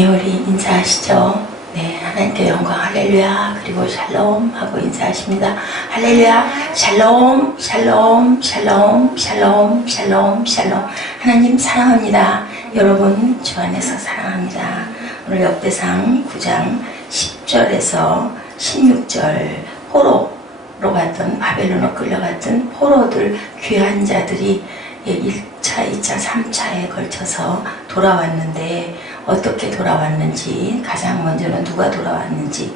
네, 우리 인사하시죠. 네, 하나님께 영광 할렐루야 그리고 샬롬 하고 인사하십니다. 할렐루야 샬롬 샬롬 샬롬 샬롬 샬롬 샬롬. 하나님 사랑합니다. 여러분 주 안에서 사랑합니다. 오늘 역대상 9장 10절에서 16절 포로로 갔던 바벨론으로 끌려갔던 포로들 귀한 자들이 1차, 2차, 3차에 걸쳐서 돌아왔는데 어떻게 돌아왔는지, 가장 먼저는 누가 돌아왔는지,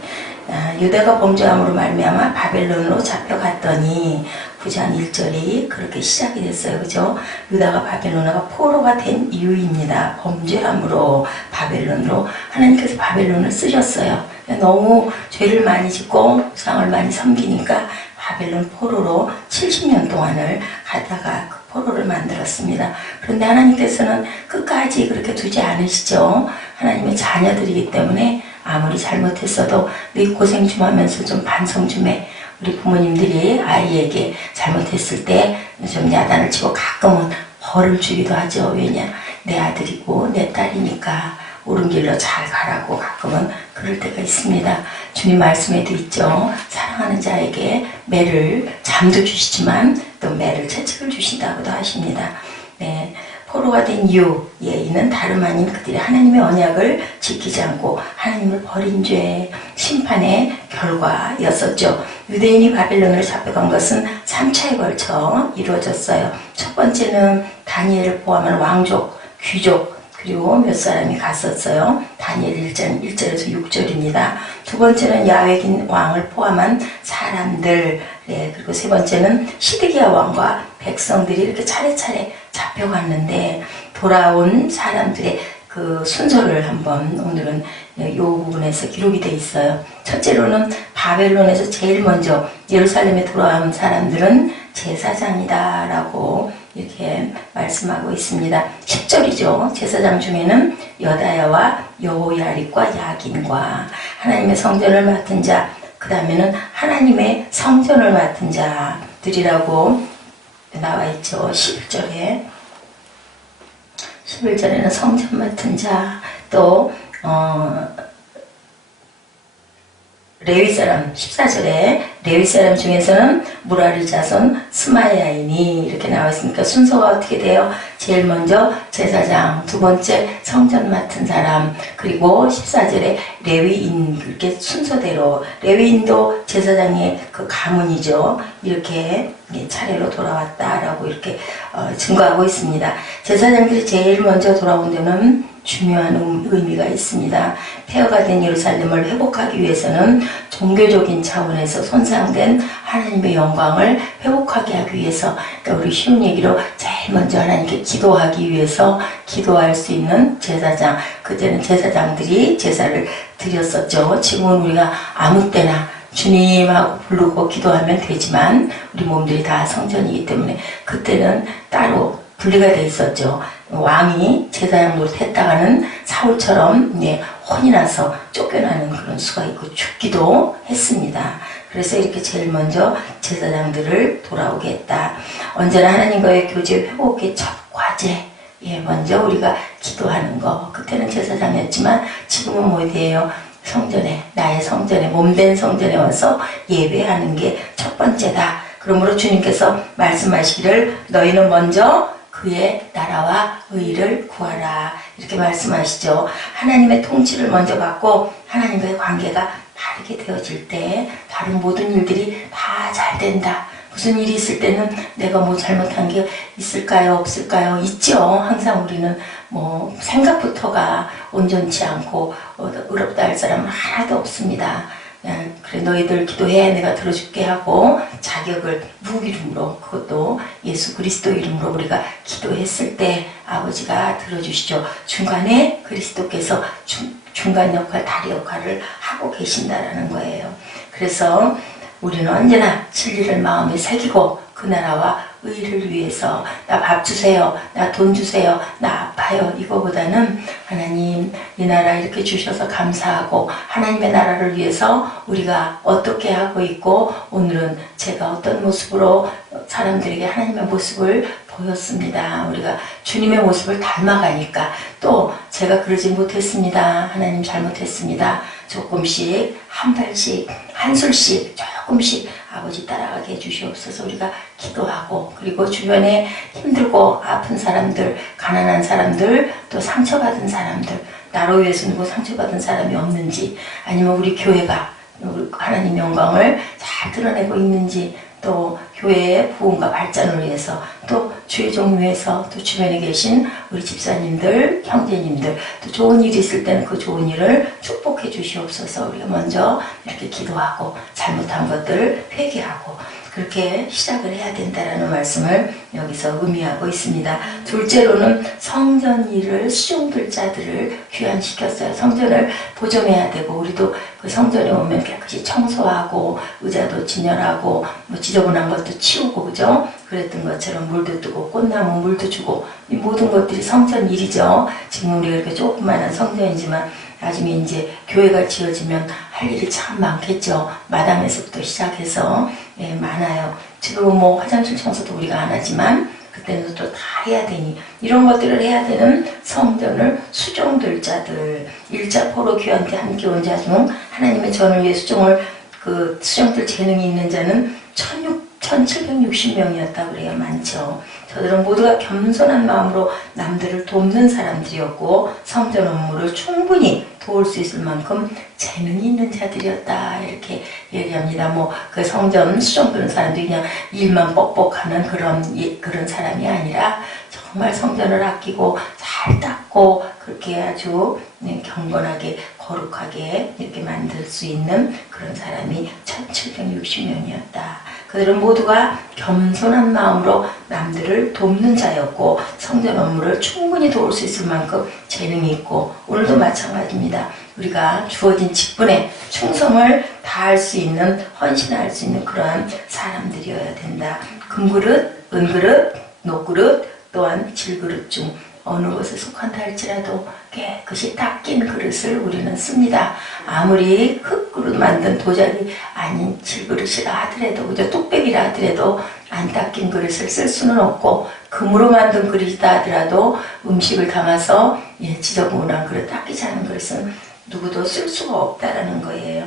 유다가 범죄함으로 말미암아 바벨론으로 잡혀갔더니 9장 1절이 그렇게 시작이 됐어요. 그죠? 유다가 바벨론으로 포로가 된 이유입니다. 범죄함으로 바벨론으로 하나님께서 바벨론을 쓰셨어요. 너무 죄를 많이 짓고 우상을 많이 섬기니까 바벨론 포로로 70년 동안을 가다가 그 포로를 만들었습니다. 그런데 하나님께서는 끝까지 그렇게 두지 않으시죠. 하나님의 자녀들이기 때문에 아무리 잘못했어도 네 고생 좀 하면서 좀 반성 좀 해. 우리 부모님들이 아이에게 잘못했을 때 좀 야단을 치고 가끔은 벌을 주기도 하죠. 왜냐? 내 아들이고 내 딸이니까 옳은 길로 잘 가라고 가끔은 그럴 때가 있습니다. 주님 말씀에도 있죠. 사랑하는 자에게 매를 잠도 주시지만 또 매를 채찍을 주신다고도 하십니다. 네, 포로가 된 이유, 이는 다름 아닌 그들이 하나님의 언약을 지키지 않고 하나님을 버린 죄, 심판의 결과였었죠. 유대인이 바벨론을 잡혀간 것은 3차에 걸쳐 이루어졌어요. 첫 번째는 다니엘을 포함한 왕족, 귀족, 그리고 몇 사람이 갔었어요. 다니엘 1장 1절에서 6절입니다. 두 번째는 야외긴 왕을 포함한 사람들, 그리고 세 번째는 시드기야 왕과 백성들이 이렇게 차례차례 잡혀갔는데 돌아온 사람들의 그 순서를 한번 오늘은 이 부분에서 기록이 되어 있어요. 첫째로는 바벨론에서 제일 먼저 예루살렘에 돌아온 사람들은 제사장이다 라고 이렇게 말씀하고 있습니다. 10절이죠. 제사장 중에는 여다야와 여호야립과 야긴과 하나님의 성전을 맡은 자, 그 다음에는 하나님의 성전을 맡은 자들이라고 나와 있죠. 11절에는 성전 맡은 자, 또 레위 사람 14절에 레위 사람 중에서는 무라리 자손 스마야이니 이렇게 나와 있으니까 순서가 어떻게 돼요? 제일 먼저 제사장, 두 번째 성전 맡은 사람, 그리고 14절에 레위인, 이렇게 순서대로 레위인도 제사장의 그 가문이죠. 이렇게 차례로 돌아왔다라고 이렇게 증거하고 있습니다. 제사장들이 제일 먼저 돌아온 데는 중요한 의미가 있습니다. 폐허가 된 예루살렘을 회복하기 위해서는 종교적인 차원에서 손상된 하나님의 영광을 회복하게 하기 위해서, 그러니까 우리 쉬운 얘기로 제일 먼저 하나님께 기도하기 위해서 기도할 수 있는 제사장, 그때는 제사장들이 제사를 드렸었죠. 지금은 우리가 아무 때나 주님하고 부르고 기도하면 되지만 우리 몸들이 다 성전이기 때문에 그때는 따로 분리가 돼 있었죠. 왕이 제사장 노릇했다가는 사울처럼 혼이 나서 쫓겨나는 그런 수가 있고 죽기도 했습니다. 그래서 이렇게 제일 먼저 제사장들을 돌아오게 했다. 언제나 하나님과의 교제 회복의 첫 과제, 먼저 우리가 기도하는 거. 그때는 제사장이었지만 지금은 뭐예요? 성전에, 나의 성전에, 몸된 성전에 와서 예배하는 게 첫 번째다. 그러므로 주님께서 말씀하시기를 너희는 먼저 그의 나라와 의를 구하라 이렇게 말씀하시죠. 하나님의 통치를 먼저 받고 하나님과의 관계가 바르게 되어질 때 다른 모든 일들이 다 잘 된다. 무슨 일이 있을 때는 내가 뭐 잘못한 게 있을까요? 없을까요? 있죠. 항상 우리는 뭐 생각부터가 온전치 않고 의롭다 할 사람은 하나도 없습니다. 그래 너희들 기도해 내가 들어줄게 하고 자격을 누구 이름으로, 그것도 예수 그리스도 이름으로 우리가 기도했을 때 아버지가 들어주시죠. 중간에 그리스도께서 중간 역할, 다리 역할을 하고 계신다라는 거예요. 그래서 우리는 언제나 진리를 마음에 새기고 그 나라와 의를 위해서 나 밥 주세요, 나 돈 주세요, 나 아파요, 이거보다는 하나님 이 나라 이렇게 주셔서 감사하고 하나님의 나라를 위해서 우리가 어떻게 하고 있고 오늘은 제가 어떤 모습으로 사람들에게 하나님의 모습을 보였습니다. 우리가 주님의 모습을 닮아가니까 또 제가 그러지 못했습니다. 하나님 잘못했습니다. 조금씩 한 발씩 한 술씩 조금씩 아버지 따라가게 해주시옵소서. 우리가 기도하고 그리고 주변에 힘들고 아픈 사람들, 가난한 사람들, 또 상처받은 사람들, 나로 위해서 누구 상처받은 사람이 없는지, 아니면 우리 교회가 하나님 영광을 잘 드러내고 있는지, 또 교회의 부흥과 발전을 위해서, 또 주의 종 위해서, 또 주변에 계신 우리 집사님들, 형제님들, 또 좋은 일이 있을 때는 그 좋은 일을 축복해 주시옵소서. 우리가 먼저 이렇게 기도하고 잘못한 것들을 회개하고 그렇게 시작을 해야 된다라는 말씀을 여기서 의미하고 있습니다. 둘째로는 성전 일을 수종들 자들을 귀환시켰어요. 성전을 보존해야 되고, 우리도 그 성전에 오면 깨끗이 청소하고 의자도 진열하고 뭐 지저분한 것도 치우고, 그죠? 그랬던 것처럼 물도 뜨고 꽃나무 물도 주고, 이 모든 것들이 성전 일이죠. 지금 우리가 이렇게 조그마한 성전이지만 나중에 이제 교회가 지어지면 할 일이 참 많겠죠. 마당에서부터 시작해서 많아요. 지금 뭐 화장실 청소도 우리가 안 하지만 그때는 또 다 해야 되니 이런 것들을 해야 되는 성전을 수종들 자들, 일자 포로 귀한 때 함께 온 자 중 하나님의 전을 위해 수종들 재능이 있는 자는 1760명이었다고 그래요. 많죠. 저들은 모두가 겸손한 마음으로 남들을 돕는 사람들이었고 성전 업무를 충분히 도울 수 있을 만큼 재능이 있는 자들이었다, 이렇게 얘기합니다. 뭐 그 성전 수종드는 사람들이 그냥 일만 뻑뻑하는 그런 사람이 아니라 정말 성전을 아끼고 잘 닦고 그렇게 아주 경건하게 거룩하게 이렇게 만들 수 있는 그런 사람이 1760명이었다. 그들은 모두가 겸손한 마음으로 남들을 돕는 자였고 성전 업무를 충분히 도울 수 있을 만큼 재능이 있고, 오늘도 마찬가지입니다. 우리가 주어진 직분에 충성을 다할 수 있는, 헌신할 수 있는 그러한 사람들이어야 된다. 금그릇, 은그릇, 녹그릇, 또한 질그릇 중 어느 것에 속한다 할지라도 깨끗이 닦인 그릇을 우리는 씁니다. 아무리 흙으로 만든 도자기 아닌 질그릇이라 하더라도, 그저 뚝배기라 하더라도 안 닦인 그릇을 쓸 수는 없고, 금으로 만든 그릇이다 하더라도 음식을 담아서 지저분한 그릇, 닦이지 않은 그릇은 누구도 쓸 수가 없다라는 거예요.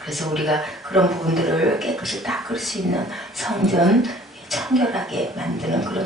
그래서 우리가 그런 부분들을 깨끗이 닦을 수 있는 성전, 청결하게 만드는 그런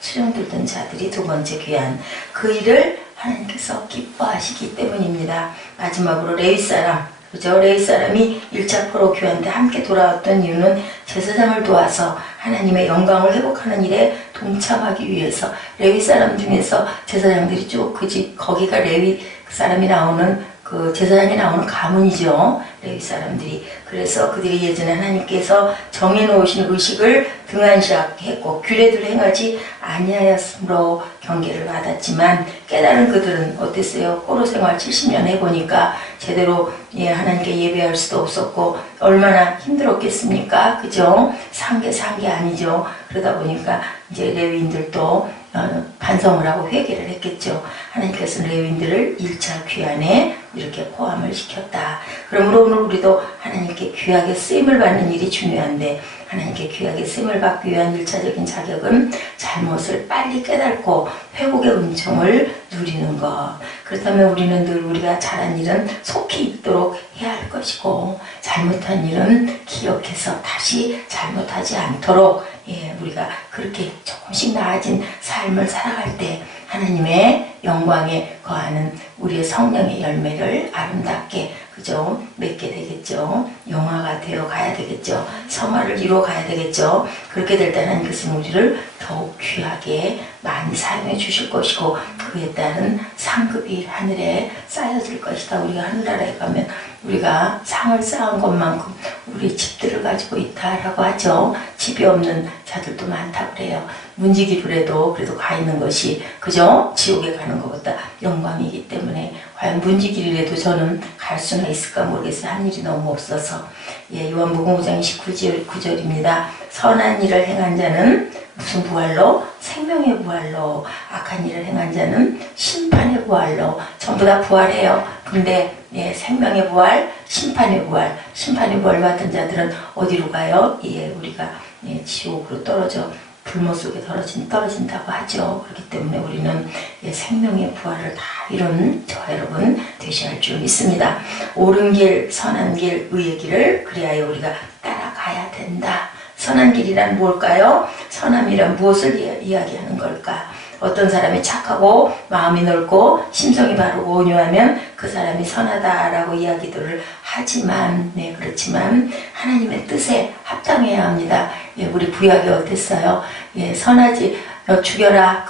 수종들던 자들이 두 번째 귀한, 그 일을 하나님께서 기뻐하시기 때문입니다. 마지막으로 레위 사람, 그죠? 레위 사람이 1차 포로 귀환 때 함께 돌아왔던 이유는 제사장을 도와서 하나님의 영광을 회복하는 일에 동참하기 위해서. 레위 사람 중에서 제사장들이 쭉 거기가 레위 사람이 나오는 그 제사장이 나오는 가문이죠. 레위 사람들이. 그래서 그들이 예전에 하나님께서 정해놓으신 의식을 등한시했고 규례들을 행하지 아니하였으므로 경계를 받았지만, 깨달은 그들은 어땠어요? 포로 생활 70년 해보니까 제대로 하나님께 예배할 수도 없었고 얼마나 힘들었겠습니까? 그죠? 산 게 아니죠. 그러다 보니까 이제 레위인들도 반성을 하고 회개를 했겠죠. 하나님께서는 레위인들을 1차 귀환에 이렇게 포함을 시켰다. 그러므로 오늘 우리도 하나님께 귀하게 쓰임을 받는 일이 중요한데, 하나님께 귀하게 쓰임을 받기 위한 1차적인 자격은 잘못을 빨리 깨닫고 회복의 은총을 누리는 것. 그렇다면 우리는 늘 우리가 잘한 일은 속히 잊도록 해야 할 것이고, 잘못한 일은 기억해서 다시 잘못하지 않도록 우리가 그렇게 조금씩 나아진 삶을 살아갈 때 하나님의 영광에 거하는 우리의 성령의 열매를 아름답게, 그죠? 맺게 되겠죠. 영화가 되어 가야 되겠죠. 성화를 이루어 가야 되겠죠. 그렇게 될 때 하나님께서는 우리를 더욱 귀하게 많이 사용해 주실 것이고, 그에 따른 상급이 하늘에 쌓여질 것이다. 우리가 하늘나라에 가면 우리가 상을 쌓은 것만큼 우리 집들을 가지고 있다라고 하죠. 집이 없는 자들도 많다고 그래요. 문지기불에도 그래도 가 있는 것이, 그죠? 지옥에 가는 것보다 영광이기 때문에, 과연 문지기이라도 저는 갈 수는 있을까 모르겠어요. 한 일이 너무 없어서. 요한복음 5장 19절입니다. 선한 일을 행한 자는 무슨 부활로? 생명의 부활로. 악한 일을 행한 자는 심판의 부활로. 전부 다 부활해요. 근데 생명의 부활, 심판의 부활 받은 자들은 어디로 가요? 우리가 지옥으로 떨어져 불못 속에 떨어진다고 하죠. 그렇기 때문에 우리는 생명의 부활을 다 이룬 저와 여러분 되셔야 할 줄 믿습니다. 옳은 길, 선한 길, 의의 길을 그리하여 우리가 따라가야 된다. 선한 길이란 뭘까요? 선함이란 무엇을 이야기하는 걸까? 어떤 사람이 착하고 마음이 넓고 심성이 바르고 온유하면 그 사람이 선하다라고 이야기들을 하지만 그렇지만 하나님의 뜻에 합당해야 합니다. 우리 구약이 어땠어요? 선하지 죽여라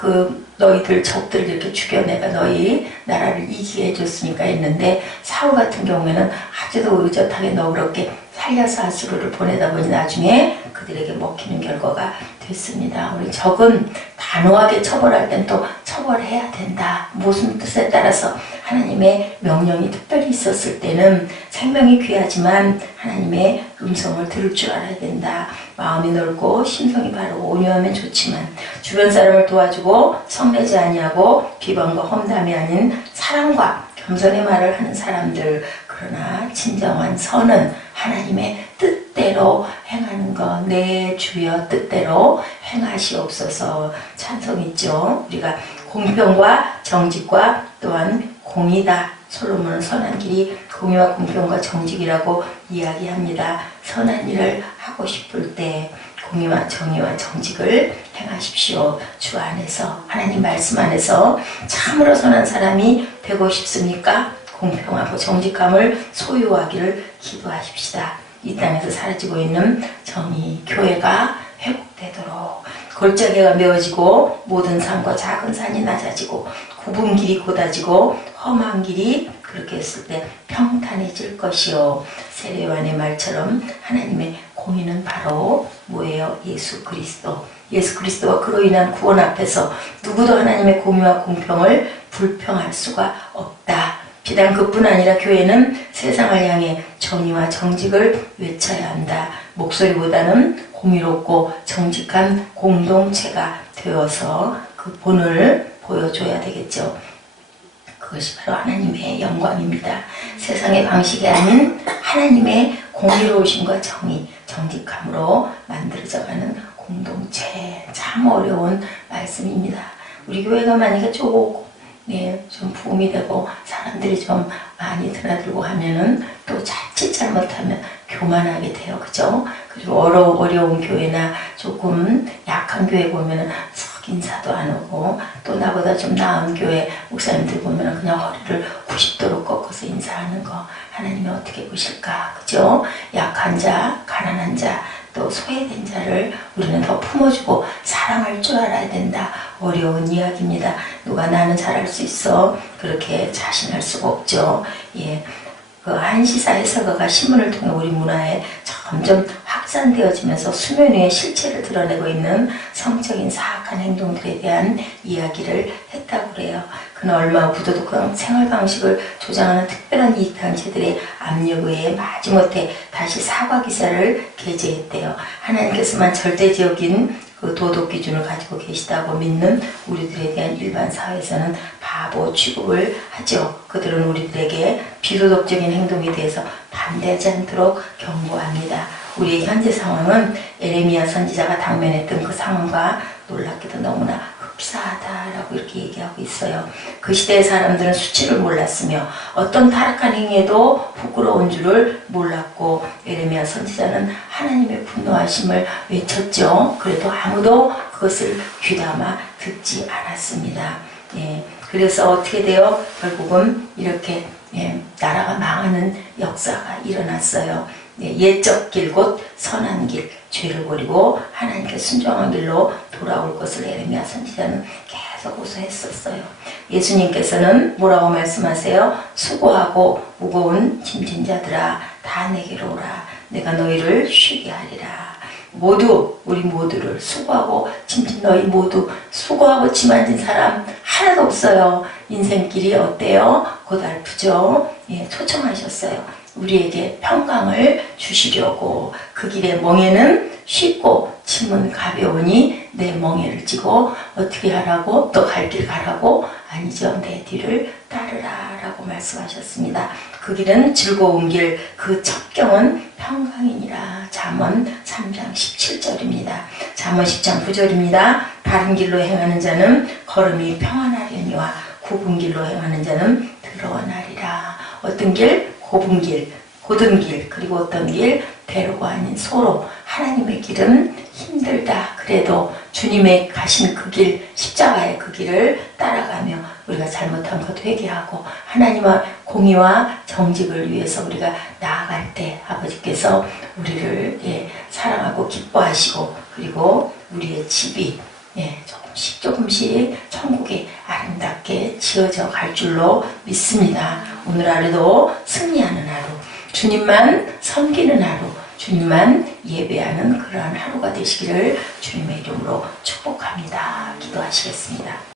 너희들 적들을 이렇게 죽여 내가 너희 나라를 이기게 해줬으니까 했는데 사울 같은 경우에는 아주도 의젓하게 너그럽게 살려서 하수르를 보내다 보니 나중에 그들에게 먹히는 결과가 됐습니다. 우리 적은 단호하게 처벌할 땐 또 처벌해야 된다. 무슨 뜻에 따라서 하나님의 명령이 특별히 있었을 때는 생명이 귀하지만 하나님의 음성을 들을 줄 알아야 된다. 마음이 넓고 심성이 바르고 온유하면 좋지만 주변 사람을 도와주고 성내지 아니하고 비방과 험담이 아닌 사랑과 겸손의 말을 하는 사람들, 그러나 진정한 선은 하나님의 뜻대로 행하는 것, 내 주여 뜻대로 행하시옵소서. 찬송있죠. 우리가 공평과 정직과 또한 공의다. 솔로몬은 선한 길이 공의와 공평과 정직이라고 이야기합니다. 선한 일을 하고 싶을 때 공의와 정의와 정직을 행하십시오. 주 안에서, 하나님 말씀 안에서 참으로 선한 사람이 되고 싶습니까? 공평하고 정직함을 소유하기를 기도하십시다. 이 땅에서 사라지고 있는 정의, 교회가 회복되도록 골짜기가 메워지고 모든 산과 작은 산이 낮아지고 굽은 길이 곧아지고 험한 길이 그렇게 했을 때 평탄해질 것이요. 세례요한의 말처럼 하나님의 공의는 바로 뭐예요? 예수 그리스도. 예수 그리스도와 그로 인한 구원 앞에서 누구도 하나님의 공의와 공평을 불평할 수가 없다. 비단 그뿐 아니라 교회는 세상을 향해 정의와 정직을 외쳐야 한다. 목소리보다는 공의롭고 정직한 공동체가 되어서 그 본을 보여줘야 되겠죠. 그것이 바로 하나님의 영광입니다. 세상의 방식이 아닌 하나님의 공의로우심과 정의, 정직함으로 만들어져가는 공동체. 참 어려운 말씀입니다. 우리 교회가 만약에 조금 좀 부흥이 되고 사람들이 좀 많이 드나들고 하면은 또 자칫 잘못하면 교만하게 돼요. 그죠? 그리고 어려운 교회나 조금 약한 교회 보면은 썩 인사도 안 오고 또 나보다 좀 나은 교회 목사님들 보면은 그냥 허리를 90도로 꺾어서 인사하는 거 하나님이 어떻게 보실까? 그죠? 약한 자, 가난한 자, 또 소외된 자를 우리는 더 품어주고 사랑할 줄 알아야 된다. 어려운 이야기입니다. 누가 나는 잘할 수 있어 그렇게 자신할 수가 없죠. 그 한시사 해석가가 신문을 통해 우리 문화에 점점 확산되어지면서 수면 위에 실체를 드러내고 있는 성적인 사악한 행동들에 대한 이야기를 했다고 그래요. 그는 얼마 부도덕한 생활 방식을 조장하는 특별한 이익단체들의 압력에 의해 마지못해 다시 사과 기사를 게재했대요. 하나님께서만 절대적인 그 도덕 기준을 가지고 계시다고 믿는 우리들에 대한 일반 사회에서는 바보 취급을 하죠. 그들은 우리들에게 비도덕적인 행동에 대해서 반대하지 않도록 경고합니다. 우리의 현재 상황은 에레미야 선지자가 당면했던 그 상황과 놀랍게도 너무나 흡사하다라고 이렇게 얘기하고 있어요. 그 시대의 사람들은 수치를 몰랐으며 어떤 타락한 행위에도 부끄러운 줄을 몰랐고 에레미야 선지자는 하나님의 분노하심을 외쳤죠. 그래도 아무도 그것을 귀담아 듣지 않았습니다. 그래서 어떻게 돼요? 결국은 이렇게 나라가 망하는 역사가 일어났어요. 옛적 길 곧 선한 길, 죄를 버리고 하나님께 순종한 길로 돌아올 것을 에레미야 선지자는 계속 호소했었어요. 예수님께서는 뭐라고 말씀하세요? 수고하고 무거운 짐진 자들아 다 내게로 오라. 내가 너희를 쉬게 하리라. 우리 모두를 수고하고 짐진 너희 모두 수고하고 짐진 사람 하나도 없어요. 인생길이 어때요? 고달프죠? 초청하셨어요. 우리에게 평강을 주시려고. 그 길의 멍에는 쉽고 짐은 가벼우니 내 멍에를 지고 어떻게 하라고? 또 갈 길 가라고? 아니죠. 내 뒤를 따르라 라고 말씀하셨습니다. 그 길은 즐거운 길, 그 첩경은 평강이니라. 잠언 3장 17절입니다. 잠언 10장 9절입니다. 바른 길로 행하는 자는 걸음이 평안하려니와 굽은 길로 행하는 자는 드러나리라. 어떤 길? 굽은 길, 곧은 길, 그리고 어떤 길? 배로가 아닌 소로. 하나님의 길은 힘들다. 그래도 주님의 가신 그 길, 십자가의 그 길을 따라가며 우리가 잘못한 것 회개하고 하나님의 공의와 정직을 위해서 우리가 나아갈 때 아버지께서 우리를 사랑하고 기뻐하시고, 그리고 우리의 집이 조금씩 조금씩 천국에 아름답게 지어져 갈 줄로 믿습니다. 오늘 하루도 승리하는 하루, 주님만 섬기는 하루, 주님만 예배하는 그러한 하루가 되시기를 주님의 이름으로 축복합니다. 기도하시겠습니다.